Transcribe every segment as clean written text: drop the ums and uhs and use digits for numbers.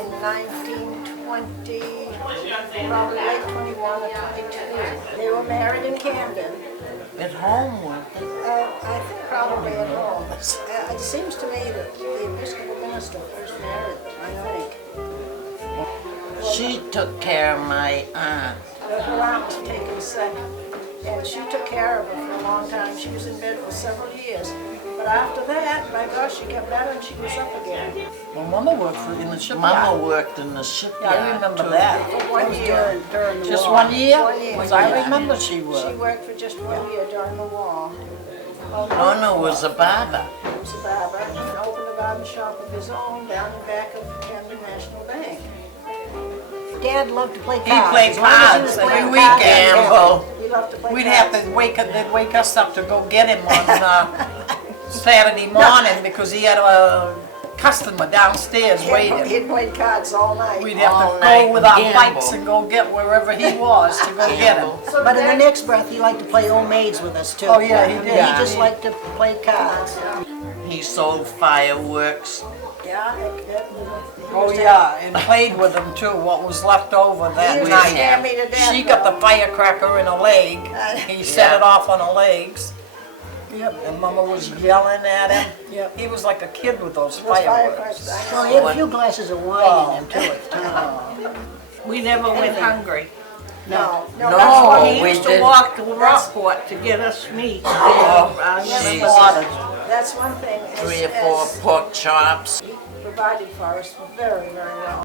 in 1920, probably late 21 or 22. They were married in Camden. At home, weren't they? I think probably at home. It seems to me that the Episcopal minister first married them, I think. She took care of my aunt. Her aunt was taken sick, and she took care of her for a long time. She was in bed for several years. But after that, my gosh, she got better and she was up again. Well, Mama worked in the shipyard. Mama worked in the shipyard. Yeah, I remember too. that. For 1 year. During the Just war. 1 year? 1 year. Because I remember she worked. She worked for just 1 year during the war. Nona was a barber. He was a barber and opened a barber shop of his own down in back of Camden National Bank. Dad loved to play cards. He played As long as he cards was every playing weekend. Gamble. He loved to play We'd cards. have to they'd wake us up to go get him on Saturday morning because he had a customer downstairs waiting. He'd played cards all night. We'd have All to night go with our gamble. bikes and go get wherever he was to go get him. So But in the next breath, he liked to play old maids with us too. Oh, yeah, he did. He just liked to play cards. He sold fireworks. Yeah, Oh yeah, and played with them too, what was left over He that used to night. scare me to death. She got the firecracker in her leg. He set it off on her legs. Yep. And Mama was yelling at him. Yep. He was like a kid with those Those fireworks. firecrackers, I Well, know. he had a few glasses of wine in him too at the time. We never went hungry. No, No, that's what He we used to didn't. walk to Rockport to get us meat. I Jeez. remember That's one thing. 3 or 4 pork chops. He provided for us very, very well.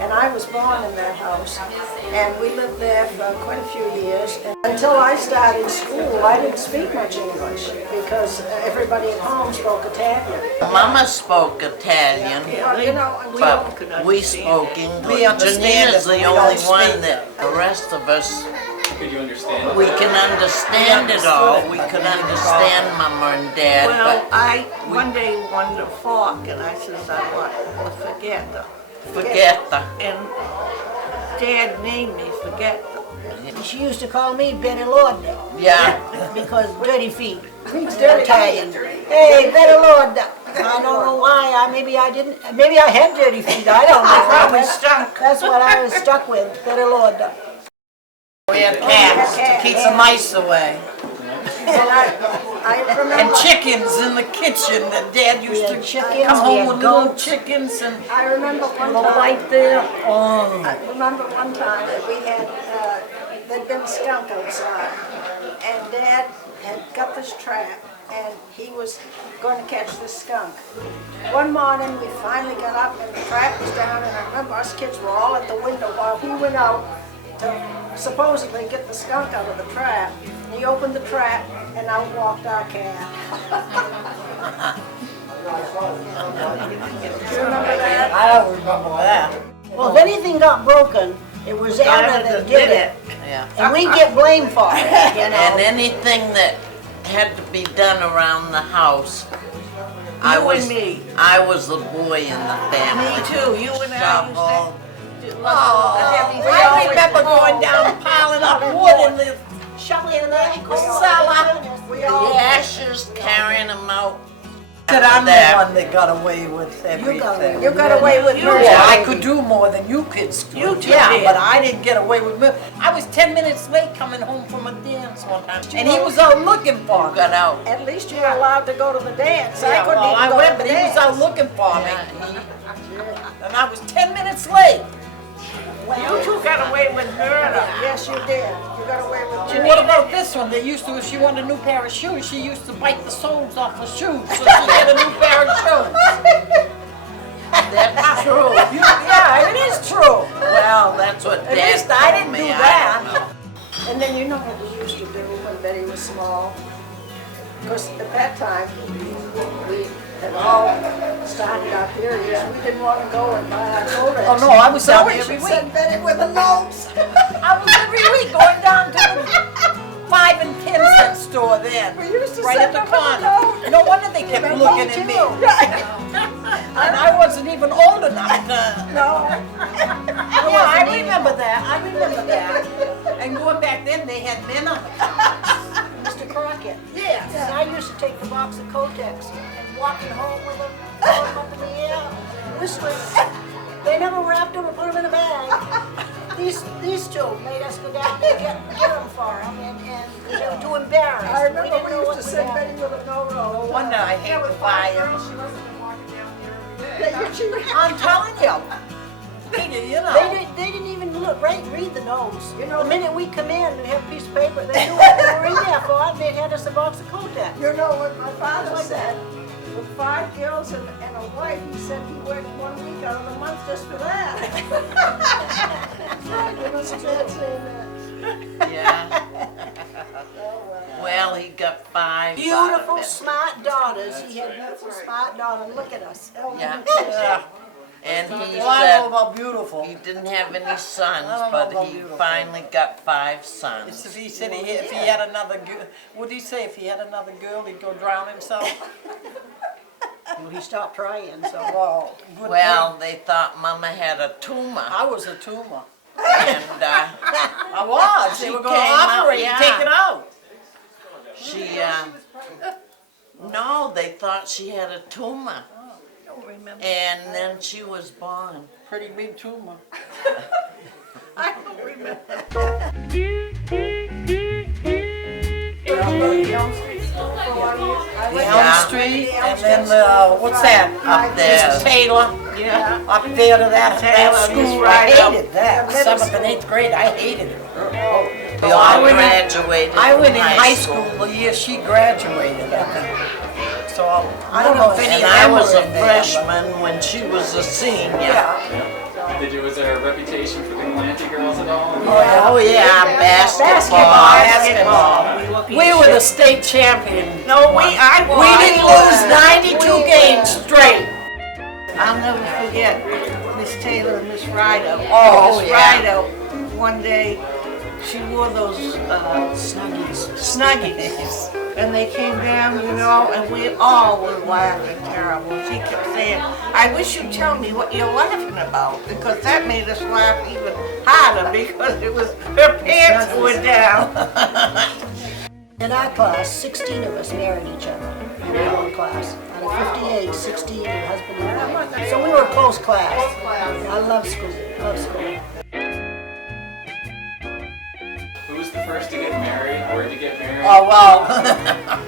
And I was born in that house, and we lived there for quite a few years. And until I started school, I didn't speak much English because everybody at home spoke Italian. Mama spoke Italian, Well, you know, until but we spoke We English. understand Janina's it, but the we don't only speak one it. that the rest of us, Could you understand? we can understand it all. We could understand Mama and Dad, Well, but I one day wanted a fork, and I says I want a spaghetti. forget the. And Dad named me spaghetti. She used to call me Betty Lorda Yeah. because dirty feet. means dirty Italian. feet. Hey, Betty Lorda. I don't know why. Maybe I didn't. Maybe I had dirty feet. I don't know. Probably stunk. That's what I was stuck with. Betty Lorda. We had cats to keep the mice away. And I remember. And chickens in the kitchen that Dad used We had to chickens, come we home had with little goats. chickens and I remember one little time. light there. Oh. I remember one time that we had, there'd been a skunk outside, and Dad had got this trap, and he was going to catch this skunk. One morning, we finally got up, and the trap was down, and I remember us kids were all at the window while he went out to supposedly get the skunk out of the trap. He opened the trap, and out walked our cat. Do you remember that? I don't remember that. Well, if anything got broken, it was Anna that did it. Yeah. And we get blamed for it, you And know. anything that had to be done around the house, I You was and me. I was the boy in the family. Me too. You and I Shovel. used to I remember going down piling up wood in the Shoveling in the cellar. We The all, ashes, carrying them out. That I'm the There. one that got away with everything. you got away with murder. Yeah, I could do more than you kids could. You two Yeah, did. but I didn't get away with murder. I was 10 minutes late coming home from a dance one time, and he was out looking for me. Got out. At least you were allowed to go to the dance. I Yeah, couldn't well, even I go went, to but the he was dance. out looking for me, Yeah, and I was 10 minutes late. You two got away with murder. Yes, you did. You got away with And what about this one? They used to, if she wanted a new pair of shoes, she used to bite the soles off her shoes so she get a new pair of shoes. That's true. Yeah, it is true. Well, that's what At Dad least I told didn't me. do I that. don't know. And then you know what we used to do when Betty was small? Because at that time, we had all started our periods. We didn't want to go and buy our clothes. Oh no, I was So down we there every should week. send Betty with a nose. I was every week going down to the 5 and 10 cent store then. We used to right send at the them with a corner. note. No wonder they kept They looking vote at me. too. And I wasn't even old enough to. No. Yeah, I remember that. I remember that. And going back then, they had men on the Mr. Crockett. Yes. And I used to take the box of Kotex and walking home with them them up in the air. This was, they never wrapped them and put them in a bag. These two made us go down and get them for them, and they were too embarrassed. I We remember didn't we know used what to to send do. Betty with a note all the No time. wonder I hate the fire. I'm telling you. They didn't even read the notes. You know, the minute we come in, we have a piece of paper. They knew what we were in there for, and they had us a box of Kotex. You know what my father said? With 5 girls and a wife, he said he worked 1 week out of the month just for that. You must have been saying that. Yeah. Well, he got 5 Beautiful, out of it. smart daughters. He had beautiful, smart daughters. Look at us. Yeah. Yeah. And he Well, I don't know said about beautiful. he didn't have any sons, I don't know but about he beautiful. finally got 5 It's sons. if he said if he had another girl, what did he say? If he had another girl, he'd go drown himself? Well, he stopped trying, so. Well, good Well, thing. they thought Mama had a tumor, I was a tumor. and I was. They She were going to came out, operate and take yeah. it out. she, no, they thought she had a tumor, Don't remember. and then she was born. Pretty big tumor. I don't remember. The Yeah. Elm Street, and then what's that? Up there. Mrs. Taylor. Yeah. Up there to that Taylor, school. Miss I Rideout. hated that. middle 7th and 8th grade, I hated it. We I all went in- graduated I went in from high school the year she graduated, I think. So I don't know if any And of I them was were a in there, but- freshman when she was a senior. Yeah. Was there a reputation for the Galanti girls at all? Oh yeah, basketball. We were the state champion. No, I was. We didn't lose 92 games straight. I'll never forget Miss Taylor and Miss Rideout. Oh, Miss yeah. Rideout, one day, she wore those snuggies. And they came down, you know, and we all were laughing terrible. She kept saying, I wish you'd tell me what you're laughing about, because that made us laugh even harder, because it was, her pants were down. In our class, 16 of us married each other in our whole class. Out of 58, 16 were husband and wife. So we were a close class. I love school. Love school. Who was the first to get married? Where'd you get married? Oh, well.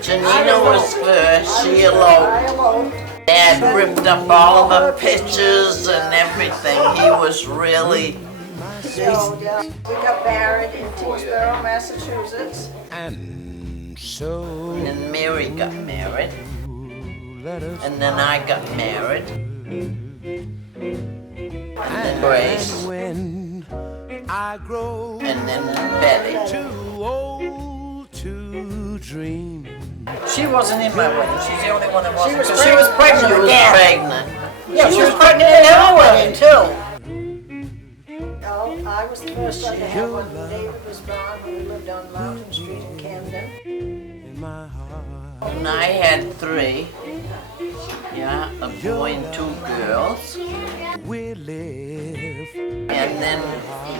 Janina was first, she I eloped. eloped. Dad ripped up all of her pictures and everything. He was really, So, yeah, we got married in Tingsboro, Massachusetts. And so and Mary got married. And then I got married. And then Grace. when I grow And then Betty. too old to dream. She wasn't in my wedding. She's the only one that wasn't. was Because she was pregnant She was again. pregnant. Yeah, she was pregnant in her wedding too. No, I was the first one to have one. David was born when we lived on Mountain Street in Camden. In my heart, And I had 3. Yeah, a boy and 2 girls. we live. And then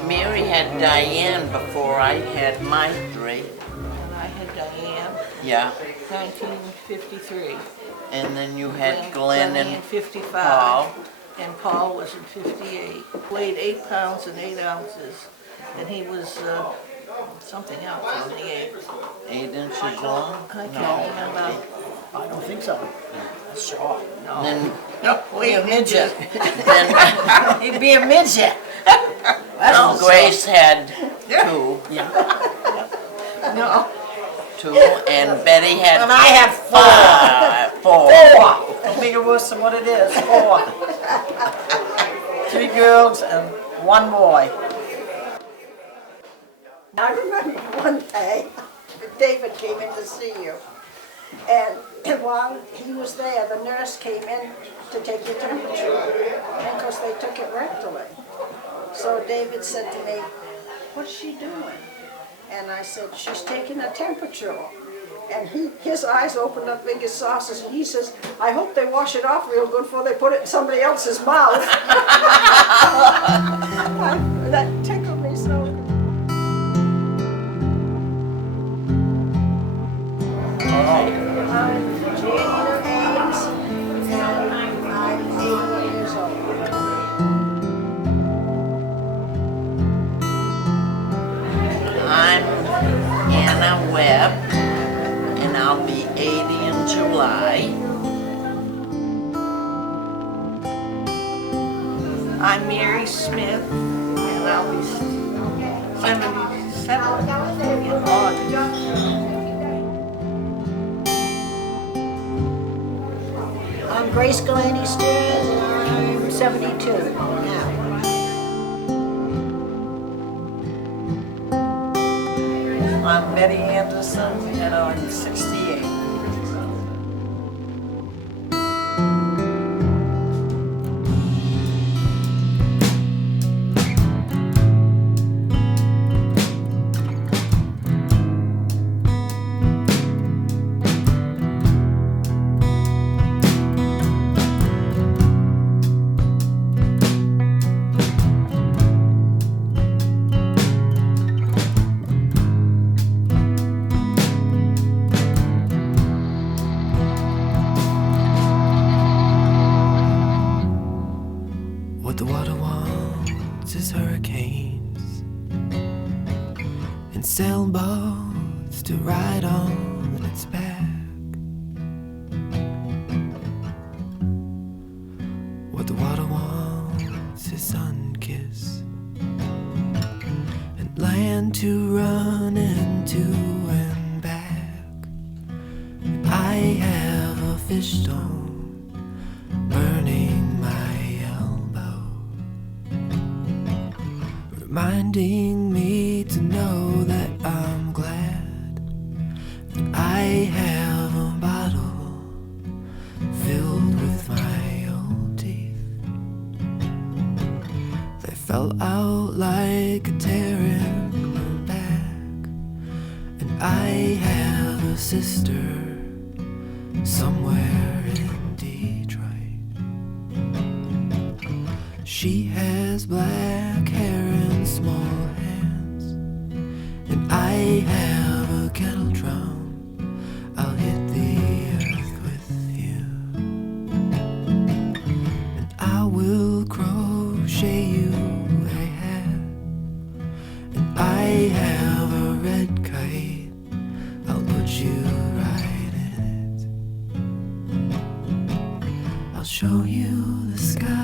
Mary had Diane before I had my 3. And I had Diane, Yeah. 1953. And then you had Glenn in and 55. Paul. And Paul was in 58. Weighed 8 pounds and 8 ounces. And he was something else on the 8. 8 inches long. I can't remember. I don't think so. Sure. And then, No, Be a midget. then He'd be a midget. That's Grace had 2. Yeah. No. 2, and Betty had And I had 4. 4. 4. Don't make it worse than what it is. 4. 3 girls and 1 boy. I remember one day, David came in to see you. And while he was there, the nurse came in to take your temperature. And of course, they took it rectally. So David said to me, "What's she doing?" And I said, "She's taking a temperature." And his eyes opened up big as saucers, and he says, "I hope they wash it off real good before they put it in somebody else's mouth." That tickled me so. I'm Jane Ames, and I Webb, and I'll be 80 in July. I'm Mary Smith, and I'll be 77 in August. I'm Grace Galanti Steers, and I'm 72 now. I'm Betty Anderson, and I'm 68. What the water wants is hurricanes and sailboats to ride on its back. What the water wants is sun-kissed and land to run into and back. And I have a fish stone burning my elbow, reminding me to know that I'm glad that I have a bottle filled with my old teeth. They fell out like a tear in my back, and I have a sister somewhere in Detroit. She has black hair and small hands, and I have a kettle drum. I'll hit the earth with you, and I will crochet you a hat, and I have a red kite. I'll put you right in it. I'll show you the sky